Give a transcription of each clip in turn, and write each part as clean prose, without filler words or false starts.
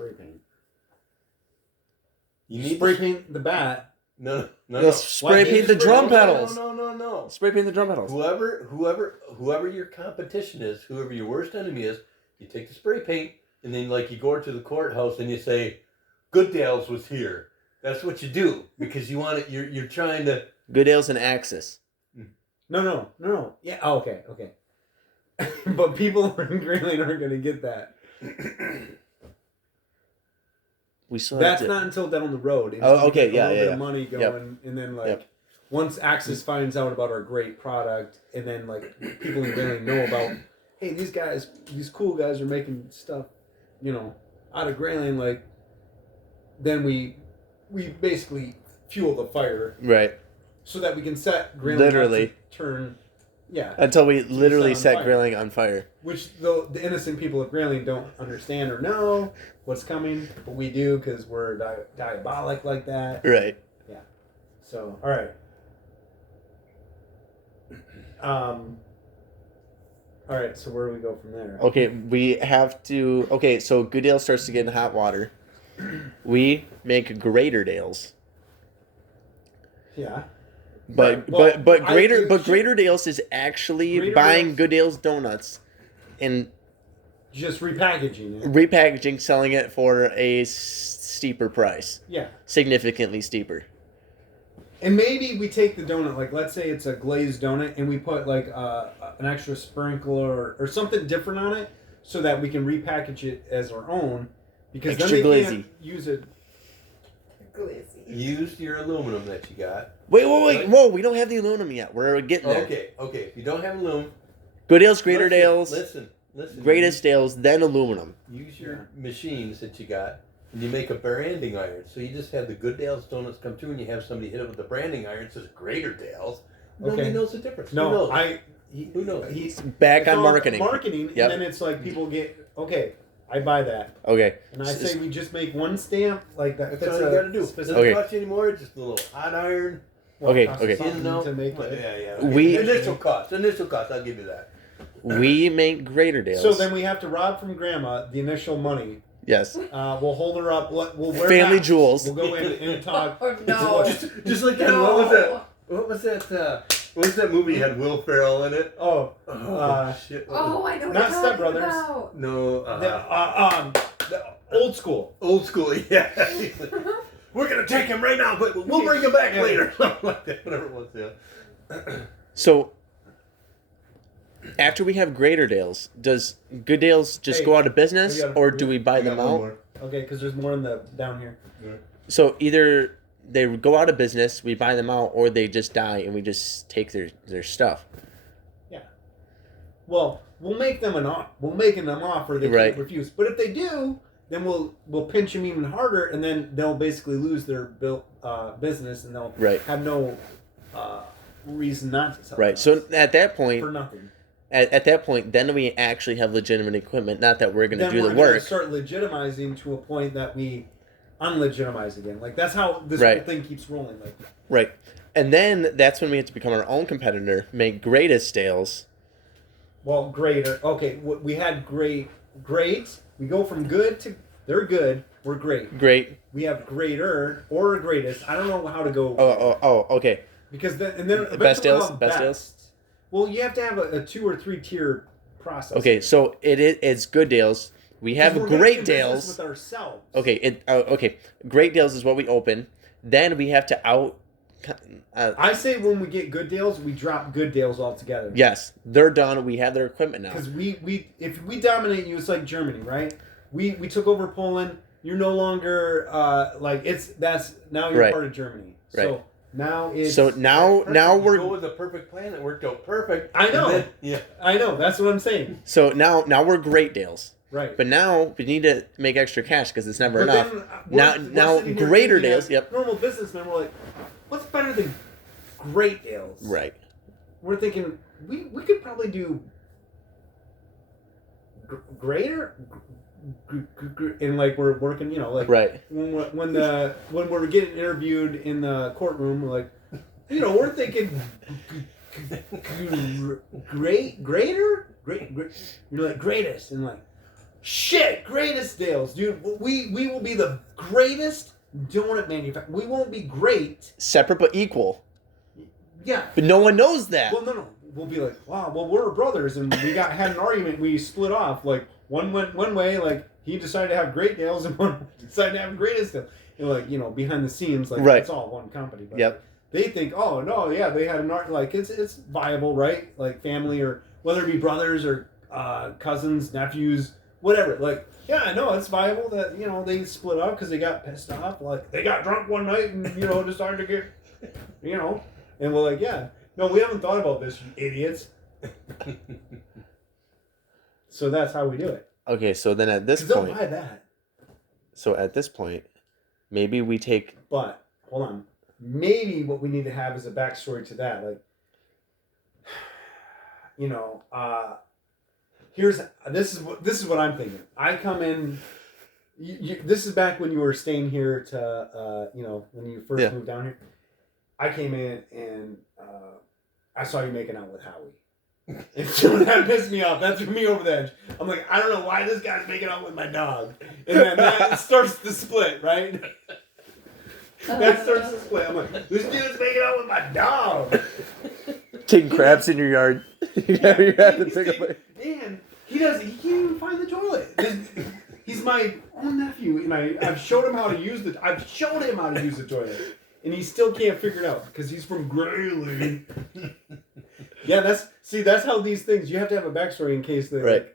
spray paint. You need spray paint the bat. No. Spray paint the drum pedals. No. Spray paint the drum pedals. Whoever your competition is, whoever your worst enemy is, you take the spray paint and then like you go to the courthouse and you say, Goodale's was here. That's what you do because you want it. You're trying to. Goodale's and Axis. No. Yeah. Oh, okay. But people in Grayling aren't going to get that. We still That's not until down the road. It's okay. A little bit of money going, and then once Axis finds out about our great product, and then people in Grayling know about, hey, these cool guys are making stuff, out of Grayling. Then we basically fuel the fire, right? So that we can set Grayling literally to turn, until we literally set Grayling on fire. Which though the innocent people of Grayling don't understand or know what's coming, but we do because we're diabolic like that. Right. Yeah. So all right. All right. So where do we go from there? Okay, we have to. Okay, so Goodale starts to get in hot water. We make Greater Dales. Yeah. But Greater Dales is actually buying Goodale's donuts and just repackaging, selling it for a steeper price. Yeah. Significantly steeper. And maybe we take the donut, let's say it's a glazed donut, and we put an extra sprinkle or something different on it, so that we can repackage it as our own. Because extra then they glazy. Can't use it. Glazy. Use your aluminum that you got. Wait! Whoa! We don't have the aluminum yet. We're getting there. Okay. If you don't have aluminum, Goodale's, Greater Dales. Listen. Greatest Dales, then aluminum. Use your machines that you got, and you make a branding iron. So you just have the Goodale's donuts come through, and you have somebody hit it with the branding iron. It says Greater Dales. Nobody knows the difference. No, Who knows? He's back on marketing. And then it's people get I buy that. Okay. And I say we just make one stamp like that. That's all you got to do. It doesn't cost you anymore. Just a little hot iron. Okay. To make it. Yeah. Initial cost. I'll give you that. We make Greater Dales. So then we have to rob from Grandma the initial money. Yes. We'll hold her up. We'll wear family masks. jewels. We'll go in and talk. Oh no! just like that. No. What was that? What was that movie? Had Will Ferrell in it? Shit. Oh, I know what not you're Step talking Brothers. about. No. The old school. Old school. Yeah. We're gonna take him right now, but we'll bring him back later. Something like that. Whatever it was. Yeah. So, after we have Greater Dales, does Goodale's just go out of business, or do we buy them out? Okay, because there's more in the down here. Yeah. So either they go out of business, we buy them out, or they just die and we just take their stuff. Yeah. Well, we'll make them an offer they can't refuse. But if they do, then we'll pinch them even harder, and then they'll basically lose their business, and they'll have no reason not to sell. Right. So at that point, for nothing. At that point, then we actually have legitimate equipment. Not that we're going to do the work. Then we're going to start legitimizing to a point that we unlegitimize again. That's how this whole thing keeps rolling. Right. And then that's when we have to become our own competitor, make Greatest Dales. Well, Greater. Okay, we had great. We go from good to they're good. We're great. Great. We have Greater or Greatest. I don't know how to go. Oh, okay. Because then Best Dales. Well, you have to have a 2 or 3 tier process. Okay, so it's Good Dales. We have Great Dales with ourselves. Okay, okay. Great Dales is what we open. Then we have to out. I say when we get Good Dales, we drop Good Dales altogether. Yes, they're done. We have their equipment now. Because if we dominate you, it's like Germany, right? We took over Poland. You're no longer now you're part of Germany. Right. So now it's now we're go with the perfect plan. It worked out perfect. I know. Then, I know. That's what I'm saying. So now we're Great Dales. Right. But now we need to make extra cash because it's never enough. Then, now Greater Dales. Yep. Normal businessmen were like, what's better than Great Dales? Right. We're thinking we could probably do greater, and we're working, right. When we're getting interviewed in the courtroom, we're like, we're thinking greater, you're like greatest, and Shit, greatest Dales, dude. We will be the greatest donut manufacturer. We won't be great. Separate but equal. Yeah. But no one knows that. Well, no. We'll be like, wow, well, we're brothers, and we had an argument. We split off. Like, one went one way, like, he decided to have Great Dales, and one decided to have Greatest Dales. And, like, you know, behind the scenes, like, right. It's all one company. But yep. They think, oh, no, yeah, they had an art. Like, it's viable, right? Like, family, or whether it be brothers or cousins, nephews, whatever. Like, yeah, I know, it's viable that, you know, they split up because they got pissed off. Like, they got drunk one night and, you know, decided to get, you know. And we're like, yeah. No, we haven't thought about this, you idiots. So that's how we do it. Okay, so then at this They'll point... buy that. So at this point, maybe we take... But, hold on. Maybe what we need to have is a backstory to that. Like, you know, this is what I'm thinking. I come in... this is back when you were staying here to, you know, when you first moved down here. I came in and... I saw you making out with Howie. And so that pissed me off. That threw me over the edge. I'm like, I don't know why this guy's making out with my dog. And then that starts to split, right? That starts to split. I'm like, this dude's making out with my dog. Taking craps in your yard. you have to pick up. Man, he can't even find the toilet. He's my own nephew, and I've showed him how to use the toilet. And he still can't figure it out because he's from Grayling. Yeah, that's how these things. You have to have a backstory in case they. Right.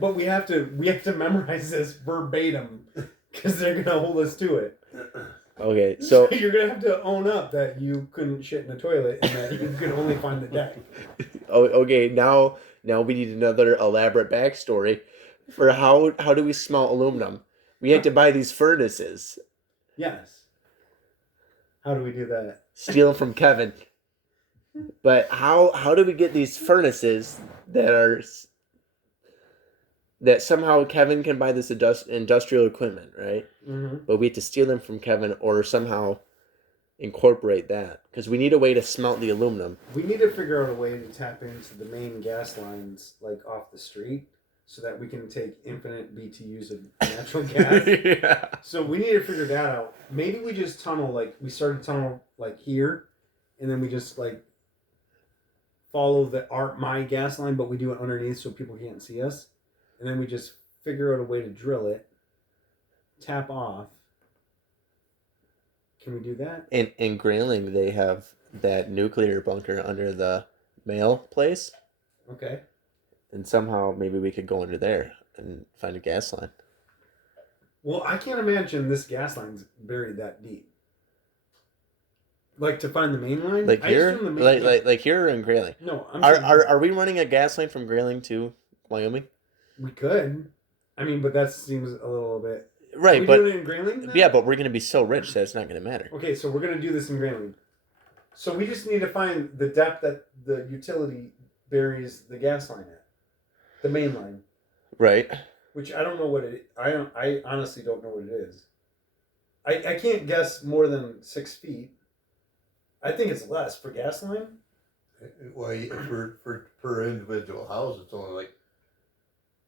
But we have to memorize this verbatim because they're gonna hold us to it. Okay, so you're gonna have to own up that you couldn't shit in the toilet and that you could only find the deck. Oh, okay. Now we need another elaborate backstory for how do we smelt aluminum? We had to buy these furnaces. Yes. How do we do that? Steal them from Kevin. But how do we get these furnaces that somehow Kevin can buy this industrial equipment, right? Mm-hmm. But we have to steal them from Kevin or somehow incorporate that because we need a way to smelt the aluminum. We need to figure out a way to tap into the main gas lines like off the street so that we can take infinite BTUs of natural gas. Yeah. So we need to figure that out. Maybe we just tunnel, like, we start a tunnel, like, here, and then we just, like, follow my gas line, but we do it underneath so people can't see us. And then we just figure out a way to drill it, tap off. Can we do that? In Grayling, they have that nuclear bunker under the mail place. Okay. And somehow maybe we could go under there and find a gas line. Well, I can't imagine this gas line's buried that deep. Like to find the main line? Like here? Like here in Grayling? No, Are we running a gas line from Grayling to Wyoming? We could. I mean, but that seems a little bit... Right, but... Are we doing it in Grayling then? Yeah, but we're going to be so rich that it's not going to matter. Okay, so we're going to do this in Grayling. So we just need to find the depth that the utility buries the gas line at. The main line. Right. Which I don't know what it... I honestly don't know what it is. I can't guess more than 6 feet. I think it's less for gas line. Well, for per individual house, it's only like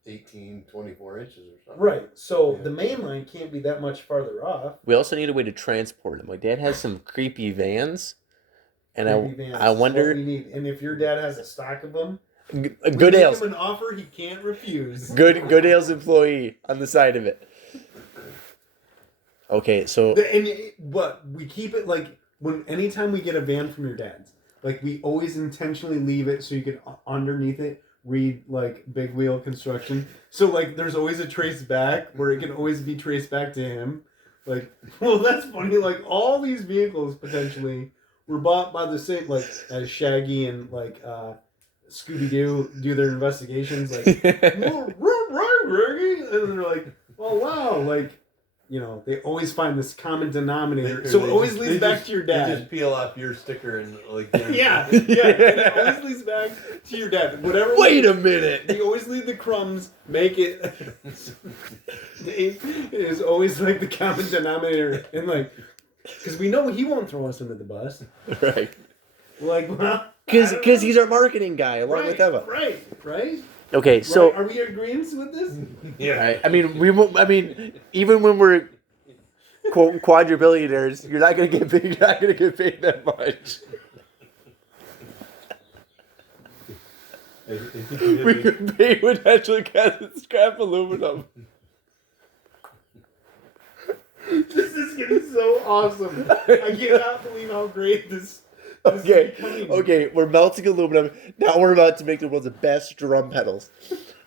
18, 24 inches or something. Right. So the main line can't be that much farther off. We also need a way to transport them. My dad has some creepy vans, and I wonder. What we need. And if your dad has a stock of them, Good Ales. Give him an offer he can't refuse. Good Ales employee on the side of it. Okay, so But we keep it like anytime we get a van from your dad's, like we always intentionally leave it so you can underneath it read like big wheel construction. So like there's always a trace back where it can always be traced back to him. Like, well, that's funny. Like all these vehicles potentially were bought by the same, like as Shaggy and like Scooby-Doo do their investigations. Like, and they're like, oh wow, like. You know, they always find this common denominator. So it always leads back to your dad. They just peel off your sticker and like... yeah. And it always leads back to your dad. Whatever. Wait a minute. They always leave the crumbs, make it... it is always like the common denominator. And like... Because we know he won't throw us under the bus. Right. Like, well... Because he's our marketing guy along with Eva. Right. Okay, so Right? Are we in agreement with this? Yeah. right, I mean, we won't. I mean, even when we're quote quadrillionaires, you're not gonna get paid. You're not gonna get paid that much. I think you We did could pay with natural gas and scrap aluminum. This is getting so awesome. I cannot believe how great this Okay, is becoming. okay, we're melting aluminum. Now we're about to make the world's best drum pedals.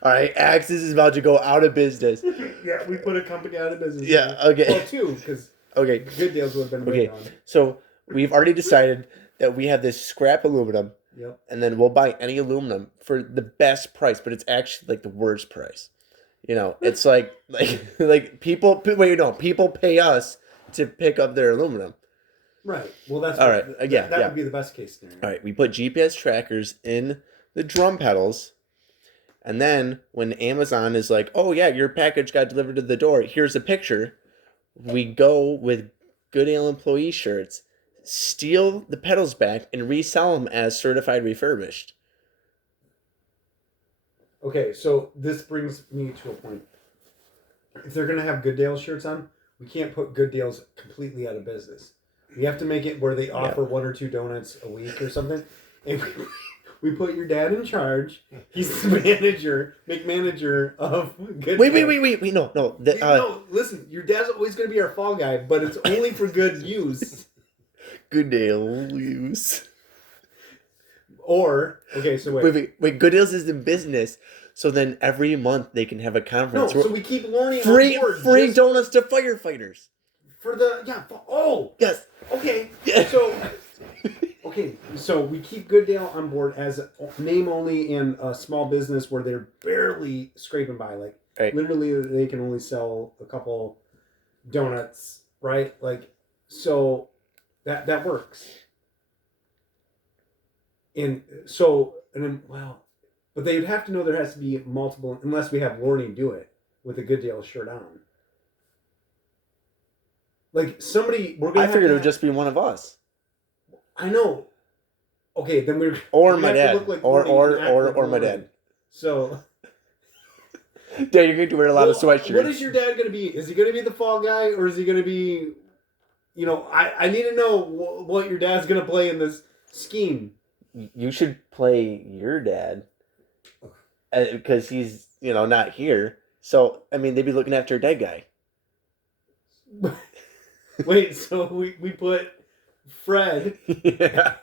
All right, Axis is about to go out of business. Yeah, we put a company out of business. Yeah, okay. Well, two, because Okay, Good Deals would have been okay. way gone. So we've already decided that we have this scrap aluminum, Yep. and then we'll buy any aluminum for the best price, but it's actually like the worst price. You know, it's like people pay us to pick up their aluminum. Right. Well, that's All right. Yeah, That yeah. would be the best case scenario. All right, we put GPS trackers in the drum pedals, and then when Amazon is like, "Oh yeah, your package got delivered to the door. Here's a picture," we go with Good Ale employee shirts, steal the pedals back, and resell them as certified refurbished. Okay, so this brings me to a point. If they're gonna have Good Dale shirts on, we can't put Good Dales completely out of business. We have to make it where they offer 1 or 2 donuts a week or something, and we put your dad in charge. He's the manager of Good. Wait, Dale. no. No, listen, your dad's always gonna be our fall guy, but it's only for good use. Good Ale use. Or okay, so Wait. Good Ales is in business, so then every month they can have a no, conference. so we keep learning free on board free just donuts to firefighters. for the Yes. okay. Yeah. So we keep Good Dale on board as a name only in a small business where they're barely scraping by. Like Right. literally, they can only sell a couple donuts, right? Like so that works. And then but they'd have to know there has to be multiple, unless we have Lorne do it with a Good Dale shirt on. Like somebody, we're gonna. I figured it would just be one of us. I know. Okay, then we're Or we my have to dad. look like Or Lorne and act like my Lorne. dad. So Dad, you're going to wear a lot of sweatshirts. what is your dad going to be? Is he going to be the fall guy, or is he going to be? I need to know what your dad's going to play in this scheme. You should play your dad, because he's not here. So I mean, they'd be looking after a dead guy. Wait, so we put Fred. Yeah.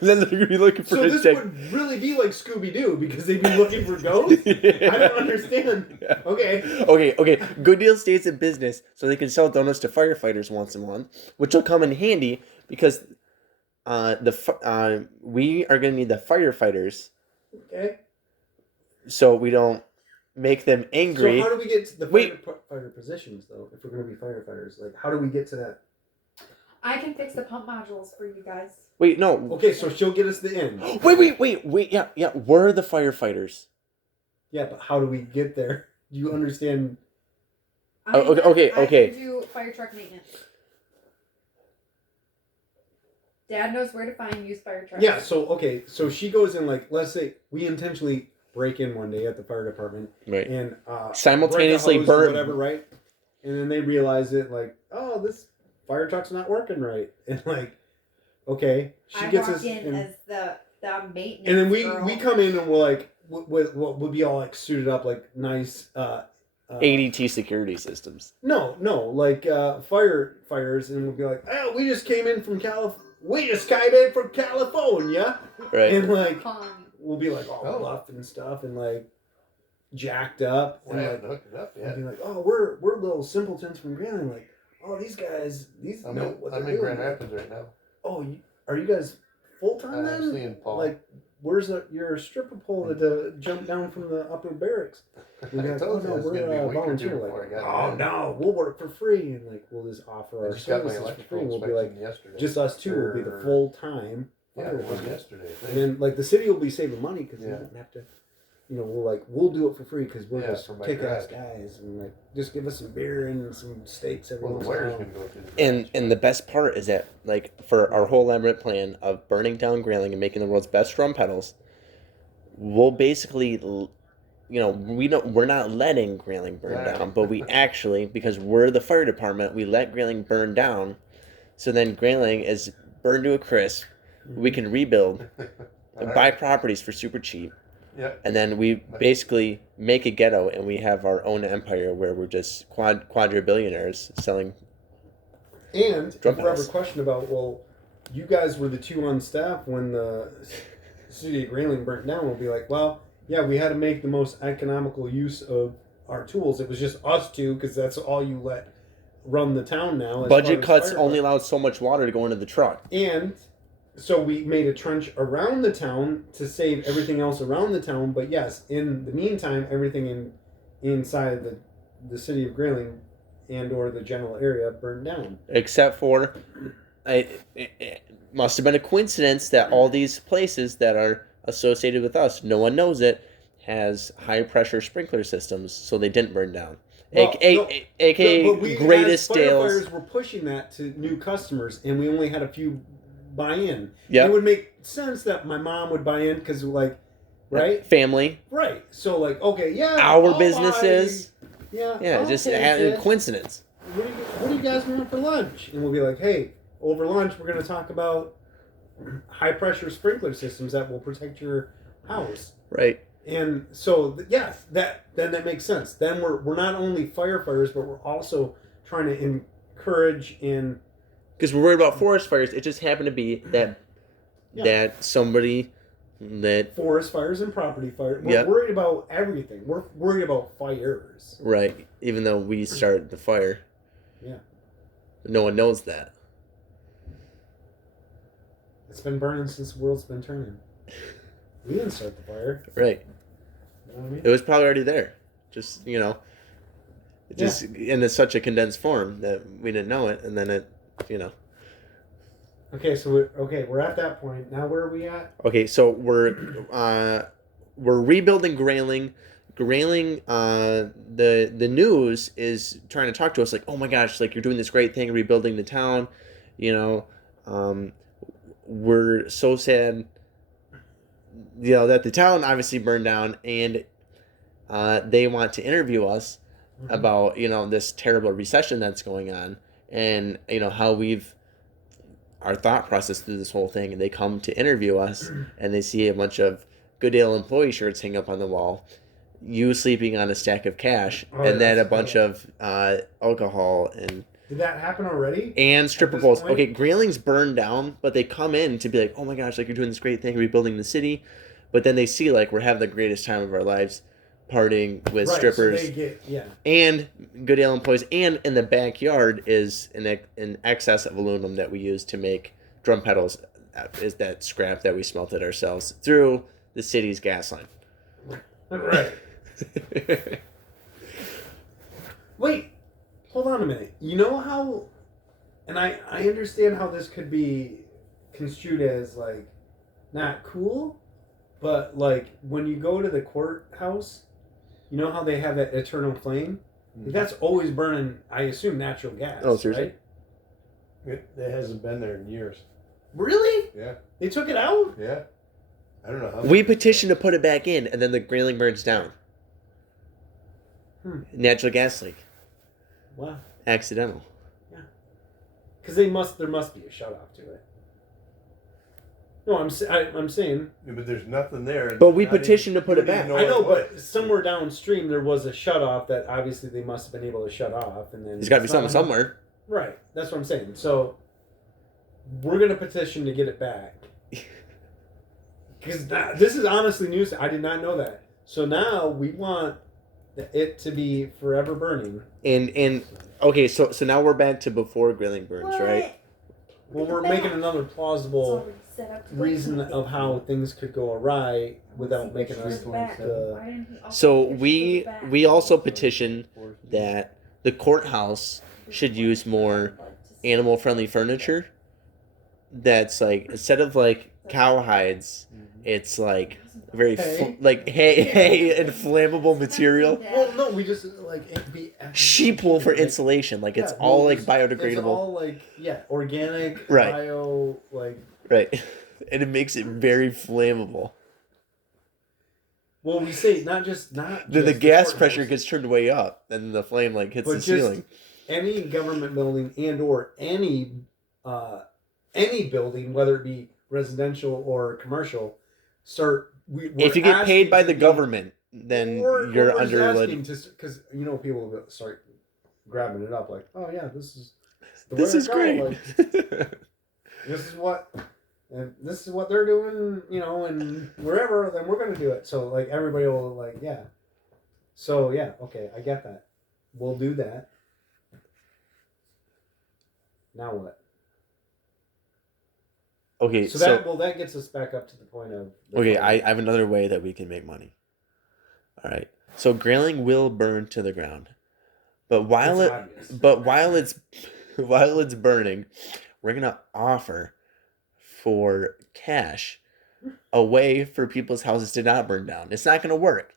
Then they're gonna be looking for So his this dead. would really be like Scooby Doo because they'd be looking for ghosts. Yeah. I don't understand. Yeah. Okay. Okay. Good Deal stays in business so they can sell donuts to firefighters once a month, which will come in handy because we are gonna need the firefighters, Okay. so we don't make them angry. So how do we get to the firefighter positions though? If we're going to be firefighters, like how do we get to that? I can fix the pump modules for you guys. Wait, no. Okay, so she'll get us the end. Wait. Yeah. We're the firefighters. Yeah, but how do we get there? Do you understand? Okay. I can do fire truck maintenance. Dad knows where to find used fire trucks. Yeah. So she goes in like, let's say we intentionally break in one day at the fire department, Right. and Simultaneously break a hose or burn whatever, right? And then they realize it, like, oh, this fire truck's not working right, and like, okay, she I gets walk us in and, as the maintenance. and then girl. we come in and we're like, we'll be all like suited up like nice. ADT security systems. No, like firefighters, and we'll be like, oh, we just came in from California. We just came in from California, Right. and like Fun. we'll be like all buff and stuff, and like jacked up, and like we'll be like, oh, we're little simpletons from Grayling, like, oh, these guys, know what they're doing. I'm in Grand Rapids right now. Oh, are you guys full time I'm then? seeing Paul. Like, where's your stripper pole to jump down from the upper barracks? I told you it was we're gonna be a week or volunteer. two Like, before I got oh in. no, we'll work for free, and like we'll just offer I our just got my services for electrical free. We'll be like, inspection yesterday. just us two will be the Or- full time. Yeah, it was yesterday. I think. And then like the city will be saving money because we Yeah. don't have to. We'll do it for free because we're Yeah, just for my kick ass garage. guys, and like just give us some beer and some steaks every Well, once the in a wire's while. gonna go through the And the best part is that, like, for our whole elaborate plan of burning down Grayling and making the world's best drum pedals, we'll basically, we're not letting Grayling burn Right. down, but we actually, because we're the fire department, we let Grayling burn down. So then Grayling is burned to a crisp. We can rebuild and buy properties for super cheap. Yeah. And then we basically make a ghetto, and we have our own empire where we're just quadrillionaires selling. And if Drum we're ever pedals. questioned about, well, you guys were the two on staff when the city of Grayling burnt down, we'll be like, well, yeah, we had to make the most economical use of our tools. It was just us two because that's all you let run the town now. as Budget far as cuts fire only department. allowed so much water to go into the truck. And so we made a trench around the town to save everything else around the town. But yes, in the meantime, everything inside the city of Grayling and or the general area burned down. Except for, it must have been a coincidence that all these places that are associated with us, no one knows it, has high pressure sprinkler systems, so they didn't burn down. Well, AKA but we, greatest as Dales. firefighters, were pushing that to new customers, and we only had a few buy in. Yep. It would make sense that my mom would buy in because, like, right? Family. Right. So, like, okay, yeah. Our I'll businesses. buy. Yeah. Yeah, I'll just take a it. coincidence. What do you guys want for lunch? And we'll be like, hey, over lunch, we're going to talk about high pressure sprinkler systems that will protect your house. Right. And so, yes, that makes sense. Then we're not only firefighters, but we're also trying to encourage and Because we're worried about forest fires. It just happened to be that somebody that forest fires and property fires. We're Yep. worried about everything. We're worried about fires. right, even though we started the fire. Yeah. No one knows that. It's been burning since the world's been turning. We didn't start the fire. Right. You know what I mean? It was probably already there. Just, in such a condensed form that we didn't know it, and then it, Okay, so we're at that point. Now where are we at? Okay, so we're rebuilding Grayling. Grayling, the news is trying to talk to us like, oh my gosh, like you're doing this great thing, rebuilding the town. We're so sad, that the town obviously burned down, and they want to interview us about this terrible recession that's going on, and how our thought process through this whole thing. And they come to interview us, and they see a bunch of Goodale employee shirts hang up on the wall, you sleeping on a stack of cash, and then a bunch of alcohol and Did that happen already? and stripper this poles. point? Okay, Grayling's burned down, but they come in to be like, oh my gosh, like you're doing this great thing, rebuilding the city. But then they see like we're having the greatest time of our lives, partying with Right, strippers So they get, yeah. and Goodale employees. And in the backyard is an excess of aluminum that we use to make drum pedals. Is that scrap that we smelted ourselves through the city's gas line. Right. Wait, hold on a minute. You know how, and I understand how this could be construed as like not cool, but like when you go to the courthouse, you know how they have that eternal flame? Like, that's always burning, I assume, natural gas. Oh, seriously? Right? It hasn't been there in years. Really? Yeah. They took it out? Yeah. I don't know how. We petitioned to put it back in, and then the Grayling burns down. Natural gas leak. Wow. Accidental. Because there must be a shut off to it. No, I'm saying. Yeah, but there's nothing there. But we petitioned to put it back. I know, but somewhere downstream there was a shut off that obviously they must have been able to shut off, and then There's got to be it's something not- somewhere. Right, that's what I'm saying. So we're gonna petition to get it back because this is honestly news. I did not know that. So now we want it to be forever burning. And okay, so now we're back to before Grayling burns, right? Well, we're making another plausible reason of how things could go awry without making us So we also petition that the courthouse should use more animal friendly furniture. That's like instead of like cow hides, it's like very hay and flammable material. Well, no, we just like it be Sheep wool for insulation, like it's Yeah, all well, like It's biodegradable, all like organic, Right. bio, like right? And it makes it very flammable. Well, we say not the just gas courthouse, pressure gets turned way up, and the flame like hits but the just ceiling. any government building and or any building, whether it be residential or commercial, If you get paid by the government, then you're under because people will start grabbing it up like, oh yeah, this is the this way is to go. great. Like, this is what they're doing, and wherever, then we're gonna do it. So like everybody will like, yeah. So yeah, okay, I get that. We'll do that. Now what? Okay, so that gets us back up to the point of. Okay, I have another way that we can make money. All right, so Grayling will burn to the ground, but while it's burning, we're gonna offer for cash a way for people's houses to not burn down. It's not gonna work,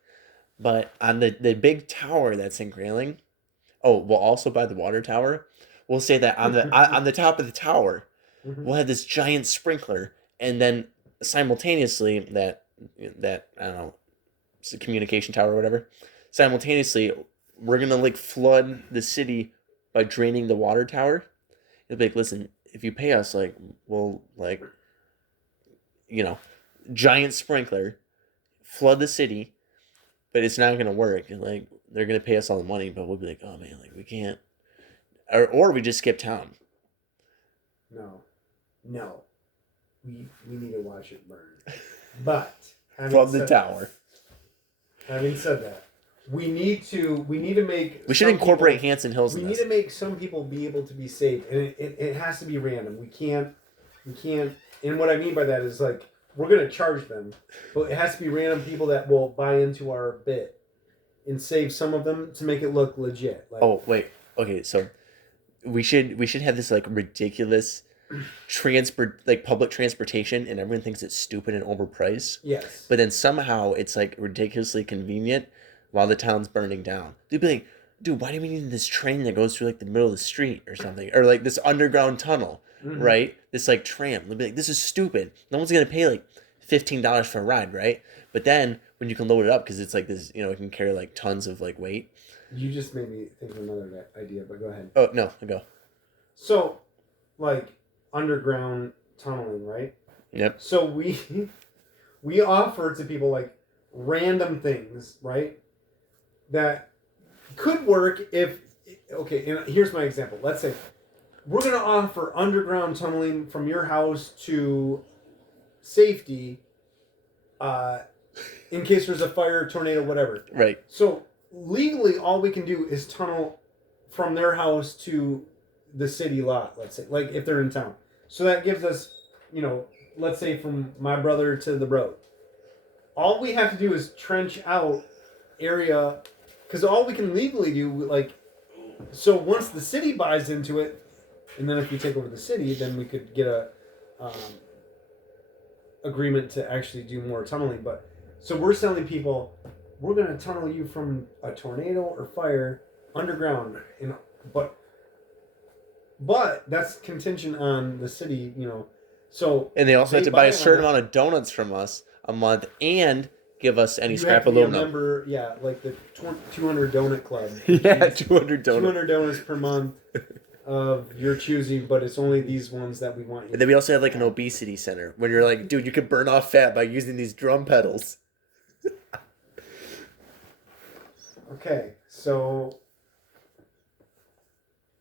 but on the big tower that's in Grayling, we'll also buy the water tower. We'll say that on the top of the tower, we'll have this giant sprinkler, and then simultaneously that I don't know, it's a communication tower or whatever. Simultaneously, we're gonna like flood the city by draining the water tower. It'll be like, listen, if you pay us, like, we'll like, giant sprinkler, flood the city, but it's not gonna work. And like, they're gonna pay us all the money, but we'll be like, oh man, like we can't, or we just skip town. No, we need to watch it burn. But Flood the tower. Having said that, we need to make. We should incorporate Hanson Hills. We need to make some people be able to be saved, and it has to be random. We can't. And what I mean by that is like we're gonna charge them, but it has to be random people that will buy into our bit and save some of them to make it look legit. Like, oh wait, okay, so we should have this like ridiculous public transportation, and everyone thinks it's stupid and overpriced. Yes. But then somehow it's like ridiculously convenient while the town's burning down. They'd be like, dude, why do we need this train that goes through like the middle of the street or something? Or like this underground tunnel, right? This like tram. They'd be like, this is stupid. No one's gonna pay like $15 for a ride, right? But then when you can load it up, because it's like this, it can carry like tons of like weight. You just made me think of another idea, but go ahead. Oh no, go. So, like underground tunneling, right? Yep. So we offer to people like random things, right? That could work if and here's my example. Let's say we're gonna offer underground tunneling from your house to safety, in case there's a fire, tornado, whatever. Right. So legally, all we can do is tunnel from their house to the city lot, let's say, like if they're in town. So that gives us, let's say from my brother to the road. All we have to do is trench out area, because all we can legally do, like, so once the city buys into it, and then if we take over the city, then we could get a agreement to actually do more tunneling. But so we're telling people, we're going to tunnel you from a tornado or fire underground, but that's contingent on the city, So and they also have to buy a certain amount of donuts from us a month and give us any scrap aluminum. Remember, yeah, like the 200 donut club. Yeah, 200 donuts. 200 donuts per month of your choosing, but it's only these ones that we want you. And then we also have like an obesity center when you're like, dude, you can burn off fat by using these drum pedals. Okay, so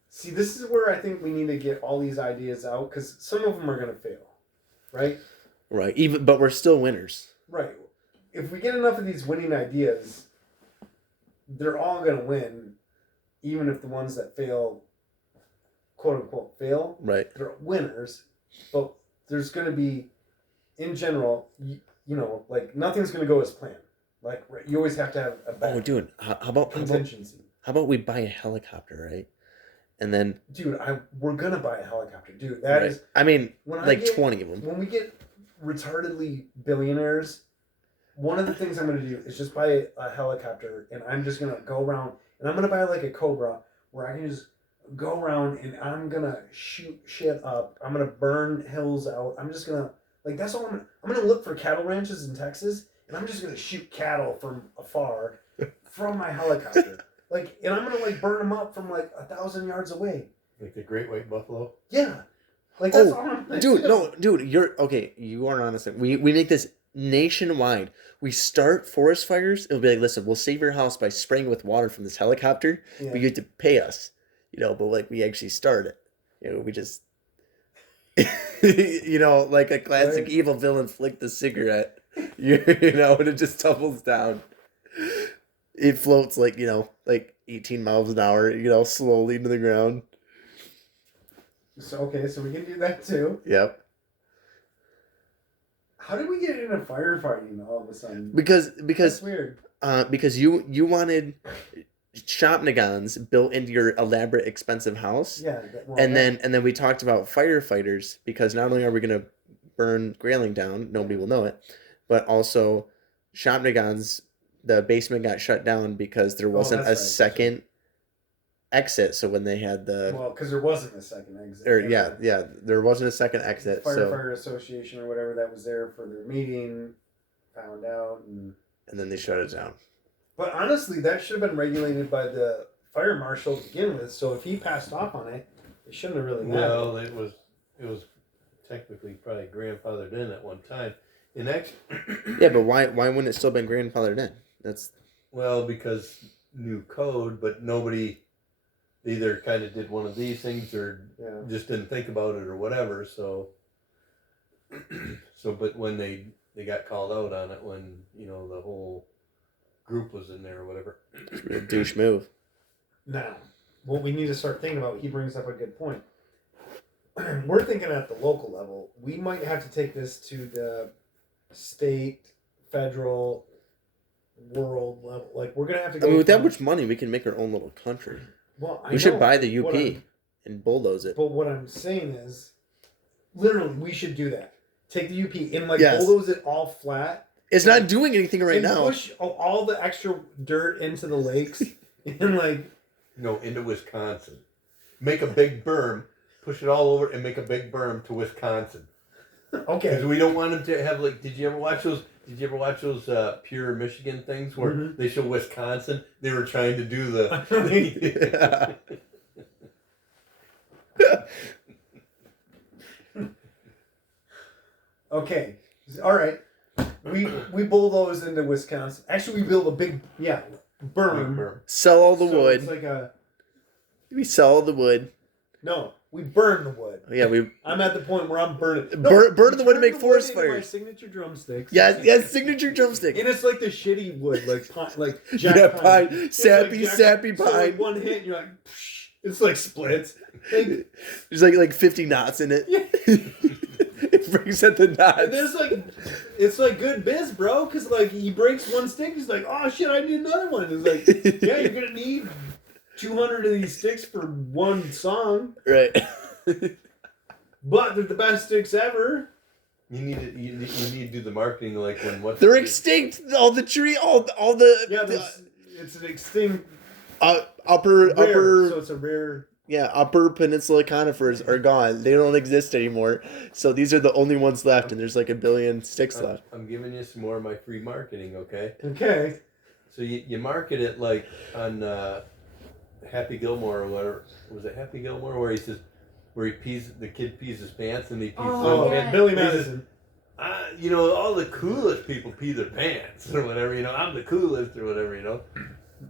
see, this is where I think we need to get all these ideas out, because some of them are going to fail, right? Right. But we're still winners. Right. If we get enough of these winning ideas, they're all going to win, even if the ones that fail, quote unquote, fail. Right. They're winners, but there's going to be, in general, like nothing's going to go as planned. Like you always have to have a better dude, how about contingency? How about we buy a helicopter, right? And then, dude, we're gonna buy a helicopter, dude. That is. I mean, like 20 of them. When we get retardedly billionaires, one of the things I'm gonna do is just buy a helicopter, and I'm just gonna go around, and I'm gonna buy like a Cobra, where I can just go around and I'm gonna shoot shit up. I'm gonna burn hills out. I'm just gonna that's all I'm gonna look for cattle ranches in Texas, and I'm just gonna shoot cattle from afar from my helicopter. Like, and I'm gonna like burn them up from like 1,000 yards away. Like the great white buffalo. Yeah, like that's all I'm gonna do. Dude, you're okay. You are honest. We make this nationwide. We start forest fires. It'll be like, listen, we'll save your house by spraying with water from this helicopter, Yeah. but you have to pay us. But like we actually start it. We just, like a classic Right. evil villain flick the cigarette. And it just tumbles down. It floats like 18 miles an hour. Slowly into the ground. So we can do that too. Yep. How did we get into firefighting all of a sudden? Because That's weird. Because you wanted shopnagons built into your elaborate, expensive house. Yeah. And then we talked about firefighters, because not only are we gonna burn Grayling down, nobody will know it, but also shopnagons. The basement got shut down because there wasn't a second exit. So when they had because there wasn't a second exit. there wasn't a second exit. Firefighter Association or whatever that was there for their meeting found out, and then they shut it down. But honestly, that should have been regulated by the fire marshal to begin with. So if he passed off on it, it shouldn't have really mattered. Well, it was technically probably grandfathered in at one time. Yeah, but why wouldn't it still been grandfathered in? That's because new code, but nobody either kind of did one of these things or just didn't think about it or whatever. So but when they got called out on it, when the whole group was in there or whatever, a douche move. Now, what we need to start thinking about, he brings up a good point. We're thinking at the local level. We might have to take this to the state, federal, world level. Like, we're gonna have to go. With that much money, we can make our own little country. Well, we should buy the UP and bulldoze it. But what I'm saying is, literally, we should do that. Take the UP and Yes. bulldoze it all flat. It's not doing anything right now. Push all the extra dirt into the lakes and into Wisconsin. Make a big berm, push it all over, and make a big berm to Wisconsin. Okay. Because we don't want them to have Did you ever watch those Pure Michigan things where they show Wisconsin? They were trying to do the. Okay. All right. We bulldoze into Wisconsin. Actually, we build a big berm. Sell all the wood. It's like we sell all the wood. No, we burn the wood. Yeah, I'm at the point where I'm burning. Burn the wood to make forest fires. My fires. signature drumsticks. Yes, signature drumstick. And it's like the shitty wood, like jack pine. pine, It's sappy So pine. one hit, and you're like, psh, it's like splits. There's like 50 knots in it. Yeah. It brings out the knots. And there's it's like good biz, bro. Because he breaks one stick, he's like, oh shit, I need another one. It's like, yeah, you're gonna need 200 of these sticks for one song. Right. But they're the best sticks ever. You need to do the marketing they're extinct. All the tree, all the. Yeah, it's an extinct. Upper. So it's a rare. Yeah, upper peninsula conifers are gone. They don't exist anymore. So these are the only ones left, and there's like 1 billion sticks left. I'm giving you some more of my free marketing, okay? Okay. So you market it on Happy Gilmore or whatever. Was it Happy Gilmore where he says, where the kid pees his pants and he pees his own pants? Billy He says, Madison. all the coolest people pee their pants or whatever, I'm the coolest or whatever,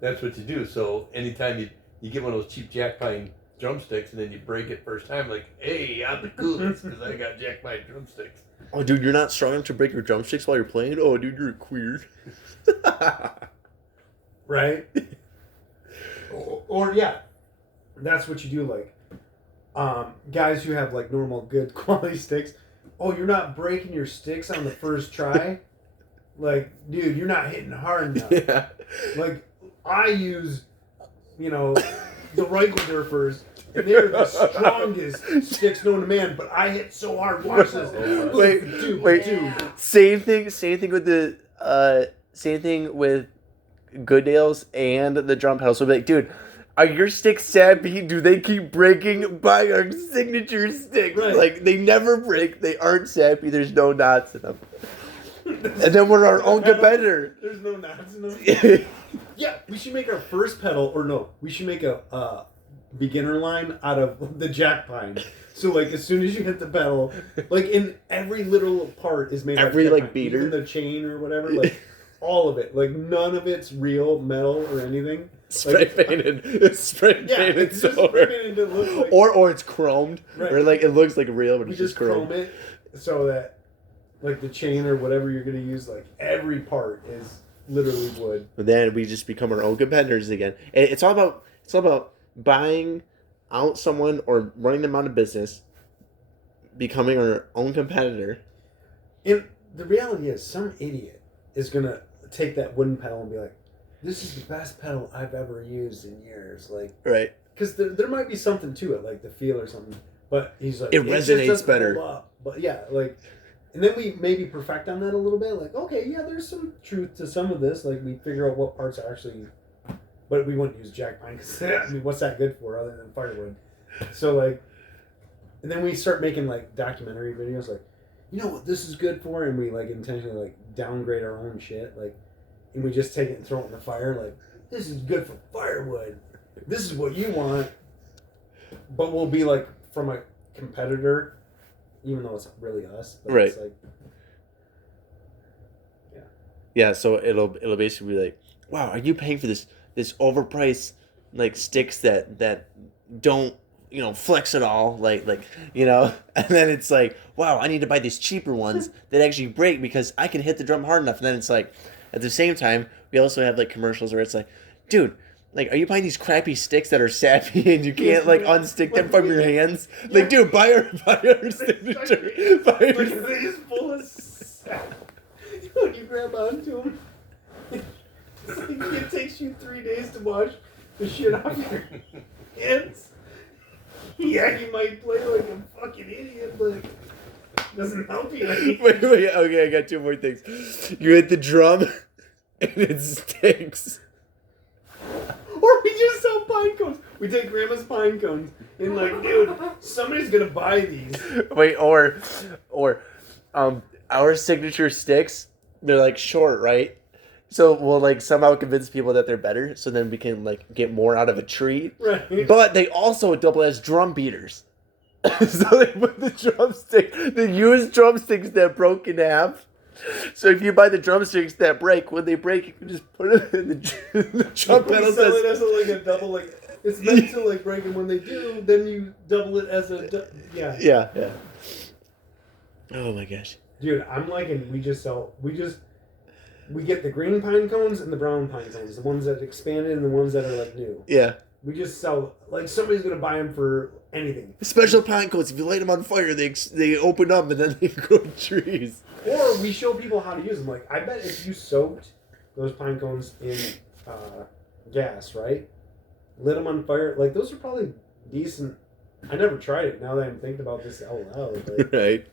That's what you do. So anytime you get one of those cheap jack pine drumsticks and then you break it first time, hey, I'm the coolest because I got jack pine drumsticks. Oh, dude, you're not strong enough to break your drumsticks while you're playing? Oh, dude, you're queer. Right? or yeah. That's what you do, guys who have normal good quality sticks. Oh, you're not breaking your sticks on the first try? Dude, you're not hitting hard enough. Yeah. I use, the Reichelderfers, and they're the strongest sticks known to man, but I hit so hard. Watch this. Wait. Yeah. Same thing with the Goodales and the drum pedals. So be like, dude, are your sticks sappy? Do they keep breaking by our signature sticks? Right. They never break. They aren't sappy. There's no knots in them. And then we're our own competitor. There's no knots in them. Yeah, we should make our first pedal, or no, we should make a beginner line out of the jack pine. So like as soon as you hit the pedal, like in every little part is made every out of like jack pine. beater, even the chain or whatever, like all of it, like none of it's real metal or anything. Spray painted. It's spray painted it's just silver. spray painted to look like, Or it's chromed, right. or like it looks like real, but we it's just just chromed. chrome it so that like the chain or whatever you're gonna use, like every part is literally wood. But then we just become our own competitors again. And it's all about buying out someone or running them out of business, becoming our own competitor. And the reality is, some idiot is gonna take that wooden pedal and be like, "This is the best pedal I've ever used in years." Like, Right. because there might be something to it, like the feel or something. But he's like, It just resonates doesn't better. hold up." But yeah, like, and then we maybe perfect on that a little bit. Like, okay, yeah, there's some truth to some of this. Like, we figure out what parts are actually. But we wouldn't use jack pine because I mean, what's that good for other than firewood? So like, and then we start making like documentary videos, like, you know what this is good for, and we like intentionally like downgrade our own shit, like, and we just take it and throw it in the fire, like, this is good for firewood. This is what you want, but we'll be like from a competitor, even though it's really us. But Right. It's like, Yeah, so it'll basically be like, wow, are you paying for this overpriced like sticks that don't, you know, flex at all, like you know? And then it's like, wow, I need to buy these cheaper ones that actually break because I can hit the drum hard enough. And then it's like, at the same time, we also have like commercials where it's like, dude, like, are you buying these crappy sticks that are sappy and you can't like unstick them from your hands? Like, dude, buy our signature. Buy our... they just pull a sap. When you grab onto them, it takes you 3 days to wash the shit off your hands. Yeah, you might play like a fucking idiot, but it doesn't help you. Wait, okay, I got two more things. You hit the drum and it sticks. Or we just sell pine cones. We take grandma's pine cones and like, dude, somebody's gonna buy these. Wait, or our signature sticks, they're like short, right? So we'll like somehow convince people that they're better, so then we can like get more out of a tree. Right. But they also double as drum beaters. So they put the drumstick, the used drumsticks that broke in half. So if you buy the drumsticks that break, when they break, you can just put it in the drum We pedal. sell it as like a double, like it's meant to like break, and when they do, then you double it as a Yeah. Oh my gosh. Dude, I'm liking. We get the green pine cones and the brown pine cones, the ones that expanded and the ones that are like new. Yeah. We just sell, like, somebody's gonna buy them for anything. Special pine cones. If you light them on fire, they open up and then they grow trees. Or we show people how to use them. Like, I bet if you soaked those pine cones in gas, right? Lit them on fire, like, those are probably decent. I never tried it. Now that I'm thinking about this out loud, like, Right.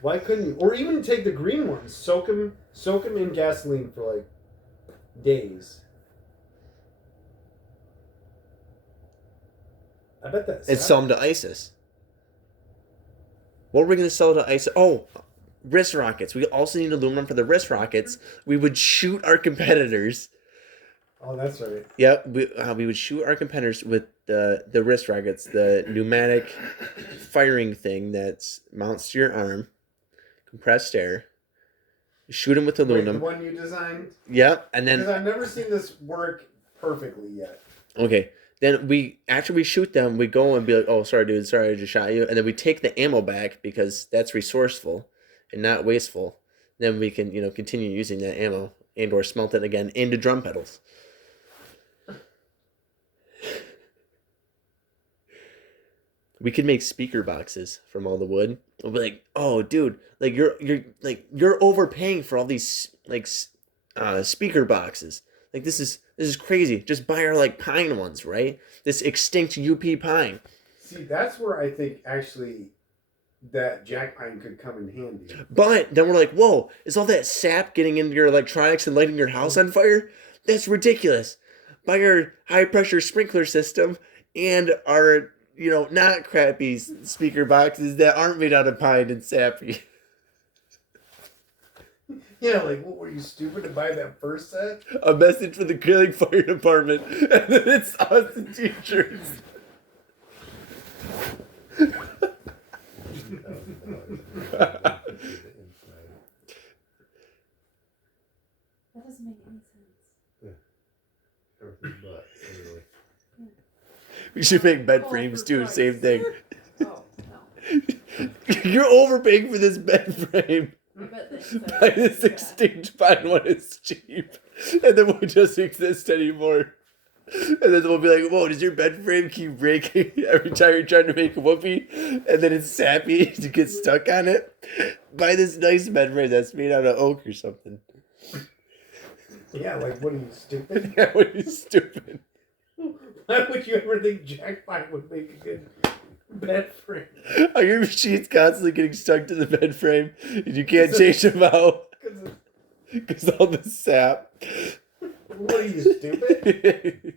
why couldn't you? Or even take the green ones, soak them in gasoline for like days. I bet that's. And sell them to ISIS. What were we going to sell to ISIS? Oh, wrist rockets. We also need aluminum for the wrist rockets. We would shoot our competitors. Oh, that's right. Yep, we would shoot our competitors with the wrist rockets, the pneumatic firing thing that mounts to your arm, compressed air. Shoot them with aluminum. Wait, the one you designed? Yep, and then Because I've never seen this work perfectly yet. okay. Then after we shoot them, we go and be like, "Oh, sorry, dude. Sorry, I just shot you." And then we take the ammo back because that's resourceful and not wasteful. Then we can, continue using that ammo and/or smelt it again into drum pedals. We could make speaker boxes from all the wood. We'll be like, "Oh, dude, like you're overpaying for all these speaker boxes. Like this is crazy. Just buy our like pine ones, right? This extinct UP pine." See, that's where I think actually that jack pine could come in handy. But then we're like, "Whoa, is all that sap getting into your electronics and lighting your house on fire? That's ridiculous. Buy our high pressure sprinkler system and our not crappy speaker boxes that aren't made out of pine and sappy." Yeah, like, what, were you stupid to buy that first set? A message for the Grayling Fire Department, and then it's us in t-shirts. That doesn't make any sense. Everything but, anyway. We should make bed Oh, frames for too, Christ's same thing. Oh, no. You're overpaying for this bed frame. I bet they said Buy this yeah. extinct pine one is cheap. And then won't just exist anymore. And then we'll be like, whoa, does your bed frame keep breaking every time you're trying to make a whoopee? And then it's sappy to get stuck on it? Buy this nice bed frame that's made out of oak or something. Yeah, like, what are you, stupid? Yeah, what are you stupid? Why would you ever think Jack Pine would make a good bed frame? Are your machines constantly getting stuck to the bed frame and you can't change them out? Because all the sap. What are you, stupid?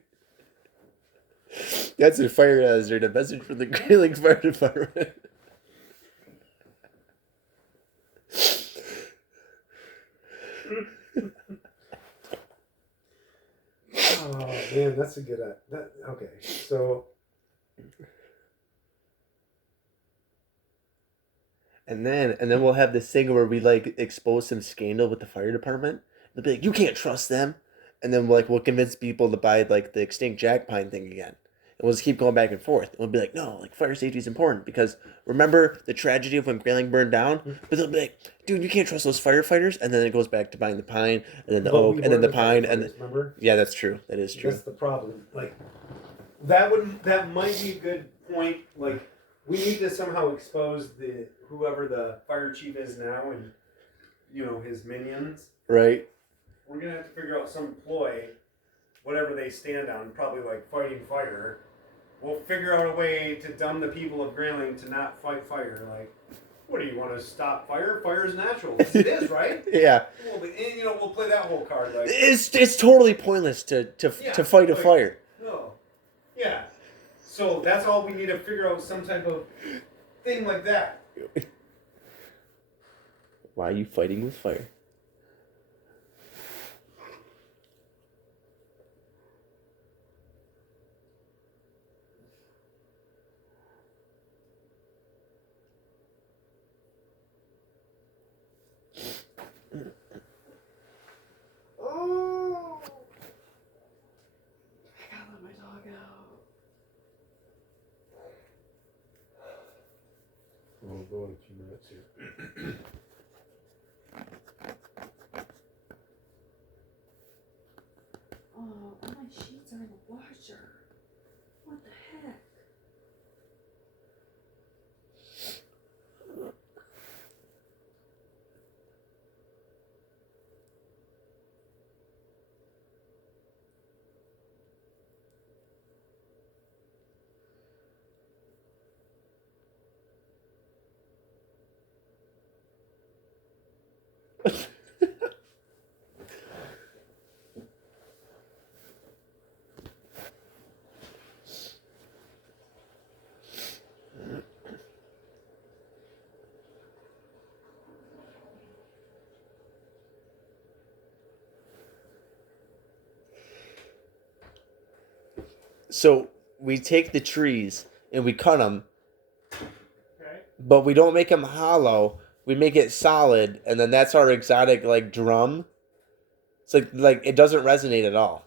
That's a fire hazard. A message from the Grayling Fire Department. Oh man, that's a good. Okay, so. And then we'll have this thing where we like expose some scandal with the fire department. They'll be like, you can't trust them. And then we'll convince people to buy like the extinct jack pine thing again. And we'll just keep going back and forth. And we'll be like, no, like fire safety is important because remember the tragedy of when Grayling burned down? But they'll be like, dude, you can't trust those firefighters. And then it goes back to buying the pine and then the But oak we and then were the pine and remember? yeah, that's true. That is true. That's the problem. Like, that might be a good point. Like, we need to somehow expose whoever the fire chief is now and his minions. Right. We're gonna have to figure out some ploy, whatever they stand on, probably like fighting fire. We'll figure out a way to dumb the people of Grayling to not fight fire. Like, what do you want to stop fire? Fire is natural. Yes, it is, right? Yeah. We'll play that whole card. Like, It's totally pointless to fight a fire. no, yeah. So that's all we need to figure out, some type of thing like that. Why are you fighting with fire? Oh. I gotta let my dog out. We'll go in a few minutes here. Oh, all my sheets are in the washer. What the heck? So we take the trees and we cut them, Okay. but we don't make them hollow. We make it solid, and then that's our exotic like drum. It's like it doesn't resonate at all.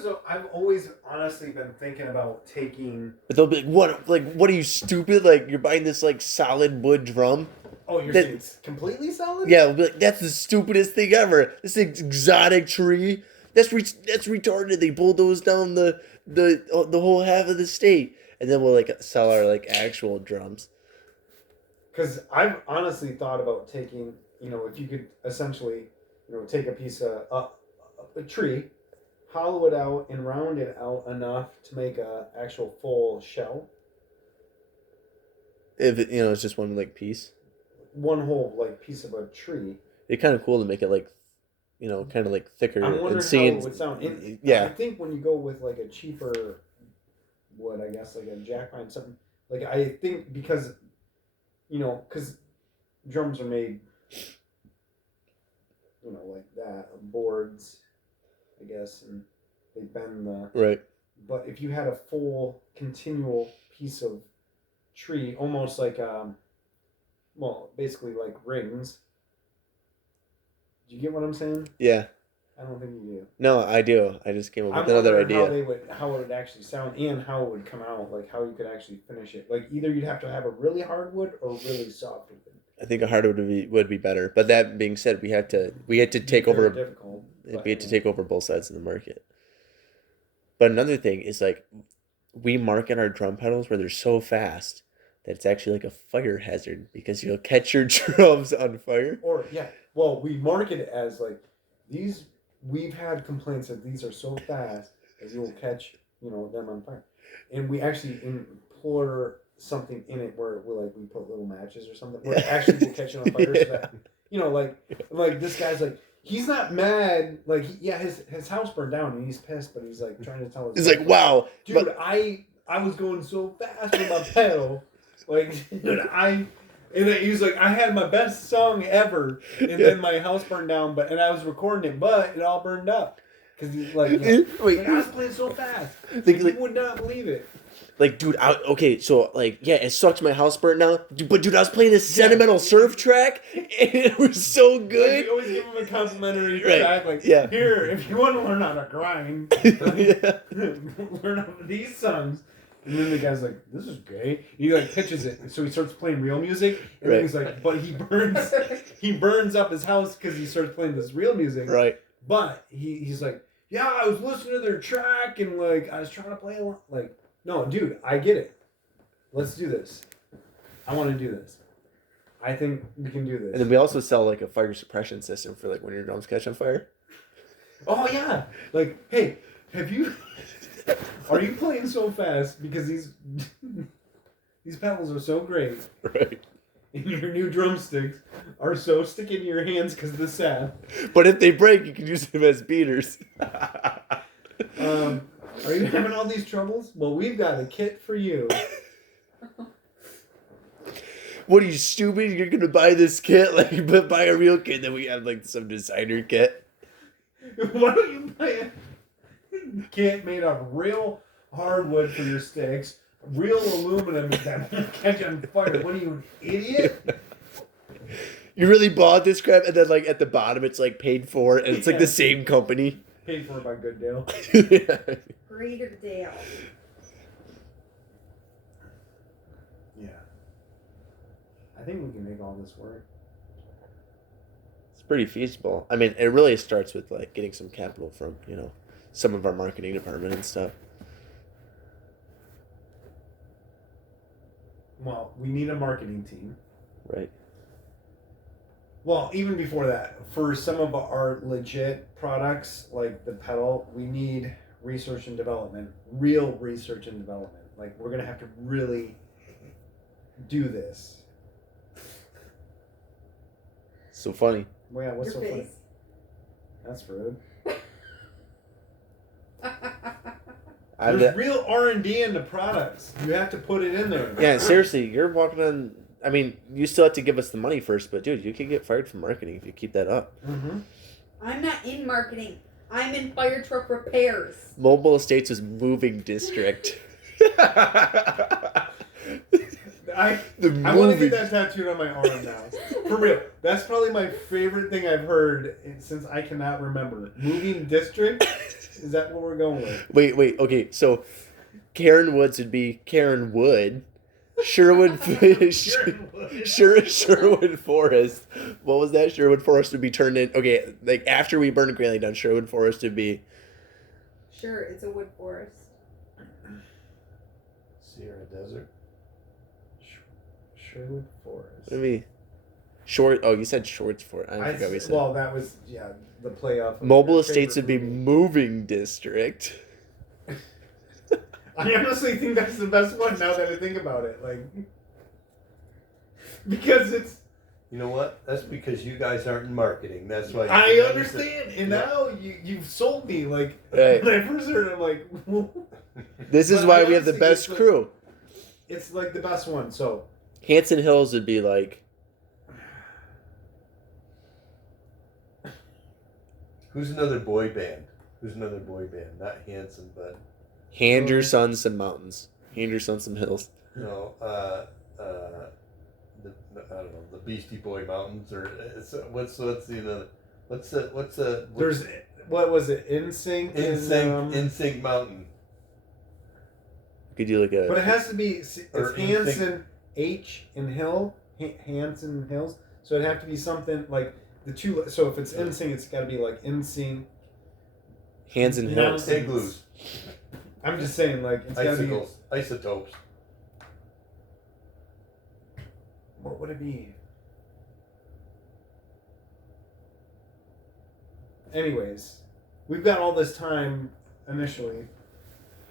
So I've always honestly been thinking about taking. But they'll be like, "What? Like, what are you stupid? Like, you're buying this like solid wood drum?" Oh, you're That- saying it's completely solid? Yeah, we'll be like, "That's the stupidest thing ever. This exotic tree. That's retarded. They bulldozed down the whole half of the state, and then we'll like sell our like actual drums." Because I've honestly thought about taking, if you could essentially, take a piece of a tree, hollow it out and round it out enough to make a actual full shell. If it's just one like piece. One whole like piece of a tree. It's kind of cool to make it like, kind of like thicker I'm wondering and how seeing. it would sound. I Yeah, think when you go with like a cheaper wood, I guess like a jack pine, something like I think because drums are made like that, boards, I guess, and they bend the. Right. But if you had a full continual piece of tree, almost like basically like rings. Do you get what I'm saying? Yeah. I don't think you do. No, I do. I just came up with I'm another wondering idea. how it would actually sound and how it would come out, like how you could actually finish it. Like either you'd have to have a really hard wood or really soft wood. I think a hardwood would be better. But that being said, we had to take over. Difficult. We had to take over both sides of the market. But another thing is like, we market our drum pedals where they're so fast that it's actually like a fire hazard because you'll catch your drums on fire. Or well, we market it as like these. We've had complaints that these are so fast as you will catch them on fire, and we actually implore something in it where we put little matches or something where it actually will catch it on fire. So that like this guy's like. He's not mad. Like, his house burned down and he's pissed, but he's like trying to tell us. He's like, wow, dude, but I was going so fast with my pedal, like, dude, and then he was like, I had my best song ever, and then my house burned down, and I was recording it, but it all burned up because he's like, wait, I was playing so fast, you would not believe it. Like, dude, okay, so, like, yeah, it sucked my house burnt down, but, dude, I was playing this sentimental surf track, and it was so good. Like, you always give him a complimentary track, like, here, if you want to learn how to grind, learn how these songs. And then the guy's like, this is great. He, like, pitches it, so he starts playing real music, and then he's like, but he burns up his house because he starts playing this real music. Right. But he's like, yeah, I was listening to their track, and, like, I was trying to play along, like, no, dude, I get it. Let's do this. I want to do this. I think we can do this. And then we also sell like a fire suppression system for like when your drums catch on fire. Oh yeah, like hey, are you playing so fast because these pedals are so great, right? And your new drumsticks are so sticky in your hands because of the sap. But if they break, you can use them as beaters. Are you having all these troubles? Well, we've got a kit for you. What are you, stupid? You're gonna buy this kit? But buy a real kit. Then we have like some designer kit. Why don't you buy a kit made of real hardwood for your sticks, real aluminum that won't catch on fire? What are you, an idiot? You really bought this crap, and then like at the bottom, it's like paid for, and it's like the same company. Paid for by Goodale. Greater Dale. Yeah. I think we can make all this work. It's pretty feasible. I mean, it really starts with like getting some capital from, some of our marketing department and stuff. Well, we need a marketing team. Right. Well, even before that, for some of our legit products, like the pedal, we need research and development, real research and development. Like, we're going to have to really do this. So funny. Well, yeah, what's Your so funny? face. That's rude. I'm There's real R&D in the products. You have to put it in there. Yeah, seriously, you're walking on... I mean, you still have to give us the money first, but dude, you could get fired from marketing if you keep that up. Mm-hmm. I'm not in marketing. I'm in fire truck repairs. Mobile Estates is moving district. I want to get that tattooed on my arm now. For real. That's probably my favorite thing I've heard since I cannot remember. Moving district? Is that what we're going with? Wait. Okay, so Karen Woods would be Karen Wood. Sherwood Forest. What was that? Sherwood Forest would be turned in. Okay, like after we burn Grayling down, Sherwood Forest would be. Sure, it's a wood forest. Sierra Desert. Sherwood Forest. What do you mean? Short. Oh, you said Shorts Forest. I forgot what you said. Well, that was the playoff. Mobile Estates would be moving district. I honestly think that's the best one now that I think about it. Like, because it's. You know what? That's because you guys aren't in marketing. That's why. I understand, and now you've sold me. Like, right. when I first heard it, I'm like, this is why we have the best crew. It's like the best one. So Hanson Hills would be like. Who's another boy band? Not Hanson, but Hand your son some mountains. Hand your son some hills. no. I don't know, the Beastie Boy Mountains, or what's the There's what was it? NSYNC Mountain. Could do like a. But it has to be. It's Or Hanson H and Hill. Hanson Hills. So it'd have to be something like the two. So if it's NSYNC, it's got to be like NSYNC. Hands and hills. Igloos. I'm just saying, like it's got to be. Icicles. Isotopes. What would it be? Anyways, we've got all this time initially.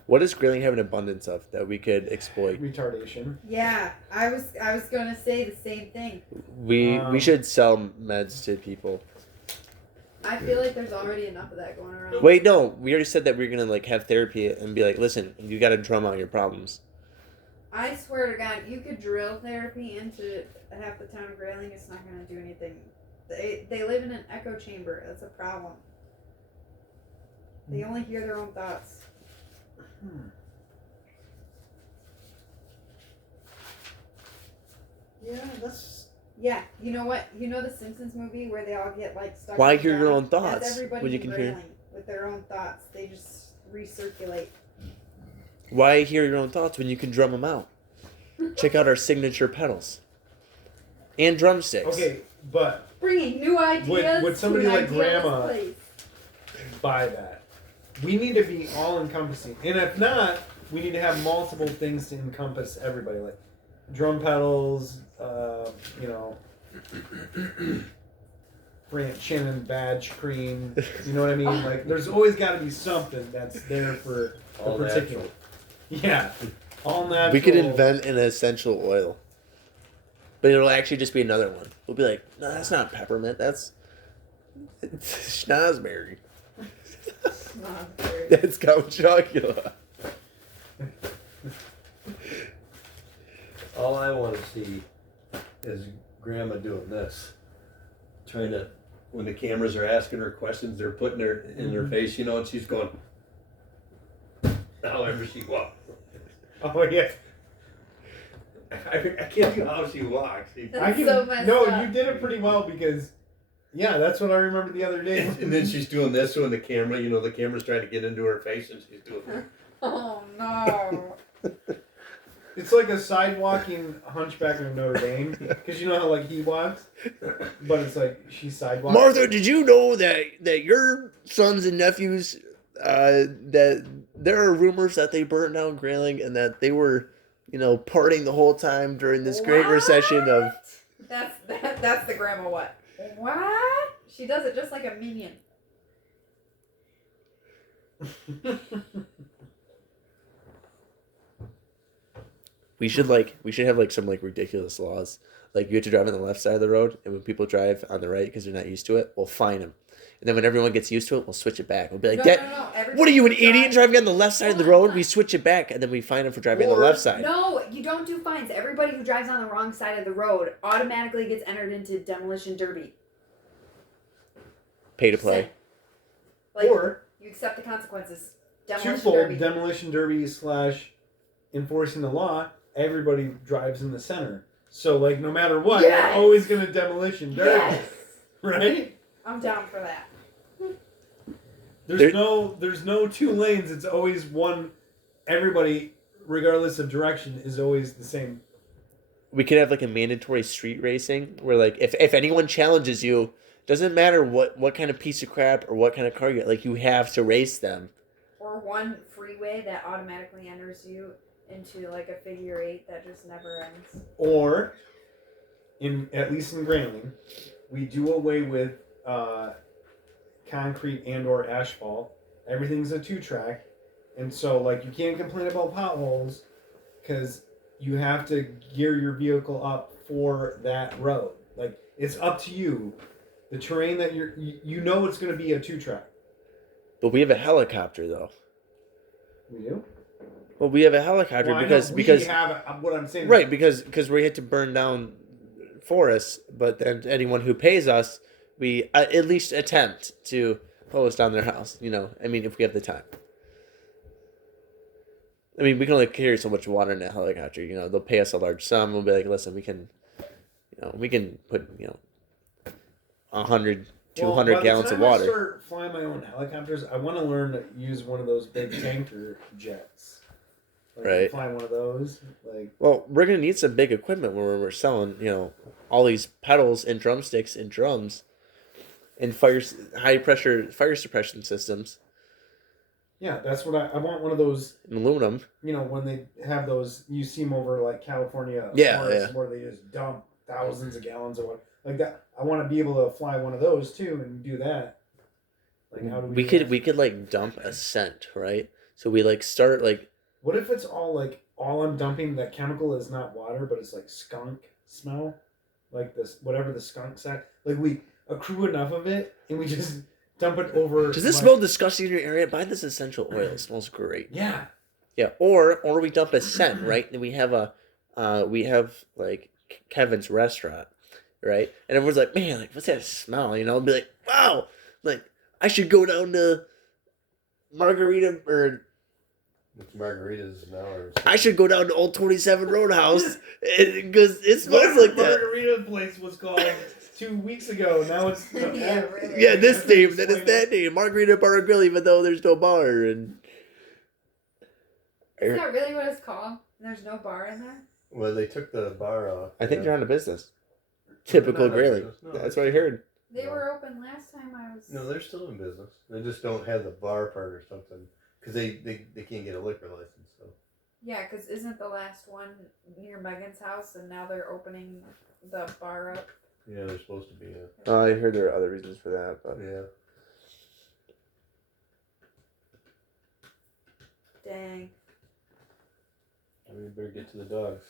What does Grayling have an abundance of that we could exploit? Retardation. Yeah, I was gonna say the same thing. We should sell meds to people. I feel like there's already enough of that going around. Wait, no, we already said that we are gonna like have therapy and be like, listen, you got to drum out your problems. I swear to God, you could drill therapy into half the town of Grayling. It's not gonna do anything. They live in an echo chamber. That's a problem. They only hear their own thoughts. Yeah, that's. Yeah, you know what? You know the Simpsons movie where they all get like stuck. Why in the hear your ground? own thoughts That's everybody when you in can hear- Grayling with their own thoughts. They just recirculate. Why hear your own thoughts when you can drum them out? Check out our signature pedals and drumsticks. Okay, but Bringing new ideas. would somebody to an like idealist Grandma- place. buy that. We need to be all encompassing, and if not, we need to have multiple things to encompass everybody, like drum pedals, Brant Shannon badge cream. You know what I mean? Like, there's always got to be something that's there for All a particular. Yeah, all natural. We could invent an essential oil, but it'll actually just be another one. We'll be like, no, that's not peppermint. That's schnozberry. That's Count Chocula. All I want to see is Grandma doing this, trying to. When the cameras are asking her questions, they're putting her in her face, and she's going. However she walks. Oh yeah. I can't do how she walks. That's so messed no, up. you did it pretty well because, yeah, that's what I remember the other day. And then she's doing this when the camera, the camera's trying to get into her face, and she's doing this. Oh no. It's like a sidewalking Hunchback of Notre Dame, because you know how like he walks, but it's like she's sidewalking. Martha, did you know that your sons and nephews, that there are rumors that they burned down Grayling and that they were, partying the whole time during this great recession of. That's the grandma what? What? She does it just like a minion. We should have like some like ridiculous laws. Like you have to drive on the left side of the road, and when people drive on the right because they're not used to it, we'll fine them. And then when everyone gets used to it, we'll switch it back. We'll be like, No. what are you, an idiot driving on the left side of the road? We switch it back, and then we fine them for driving on the left side. No, you don't do fines. Everybody who drives on the wrong side of the road automatically gets entered into demolition derby. Pay to play. Like, Or you accept the consequences. Demolition twofold derby. demolition derby / enforcing the law. Everybody drives in the center, so like no matter what, Yes! you're always gonna demolition derby, Yes! right? I'm down for that. There's no two lanes. It's always one. Everybody, regardless of direction, is always the same. We could have like a mandatory street racing where like if anyone challenges you, doesn't matter what kind of piece of crap or what kind of car you get, like you have to race them. Or one freeway that automatically enters you into like a figure 8 that just never ends. Or, at least in Grayling, we do away with concrete and/or asphalt. Everything's a 2-track, and so like you can't complain about potholes because you have to gear your vehicle up for that road. Like it's up to you. The terrain that it's going to be a 2-track. But we have a helicopter though. We do. Well, we have a helicopter Well, because we have what I'm saying. right because we had to burn down forests, but then anyone who pays us, we at least attempt to post on their house. You know, I mean, if we have the time. I mean, we can only carry so much water in a helicopter. You know, they'll pay us a large sum. We'll be like, listen, we can put 100, 200 gallons of water. By the time I start flying my own helicopters, I want to learn to use one of those big tanker jets. Like, Right. Fly one of those. Like. Well, we're gonna need some big equipment when we're selling, all these pedals and drumsticks and drums, and high pressure fire suppression systems. Yeah, that's what I want. One of those. And aluminum. When they have those, you see them over like California forests where they just dump thousands of gallons of water like that. I want to be able to fly one of those too and do that. Like how do we? We could like dump a scent, right? So we like start like. What if it's all I'm dumping, that chemical is not water, but it's like skunk smell? Like this, whatever the skunk sack. Like we accrue enough of it and we just dump it over. Does this smell disgusting in your area? Buy this essential oil. It smells great. Yeah. Yeah. Or we dump a scent, right? And we have like Kevin's restaurant, right? And everyone's like, man, like, what's that smell? I'll be like, wow, like, I should go down to Margarita or. It's margaritas now. I should go down to Old 27 Roadhouse because it smells like that. Margarita place was called 2 weeks ago. Now it's yeah, this name. That is that name. Margarita Bar and Grill, even though there's no bar. And is that really what it's called? There's no bar in there? Well, they took the bar off. I think they're out of business. Typical Grayling. No, that's what I heard. They were open last time I was. No, they're still in business. They just don't have the bar part or something. Because they can't get a liquor license, so. Yeah, because isn't the last one near Megan's house, and now they're opening the bar up? Yeah, they're supposed to be. Oh, I heard there are other reasons for that, but Yeah. Dang. We better get to the dogs.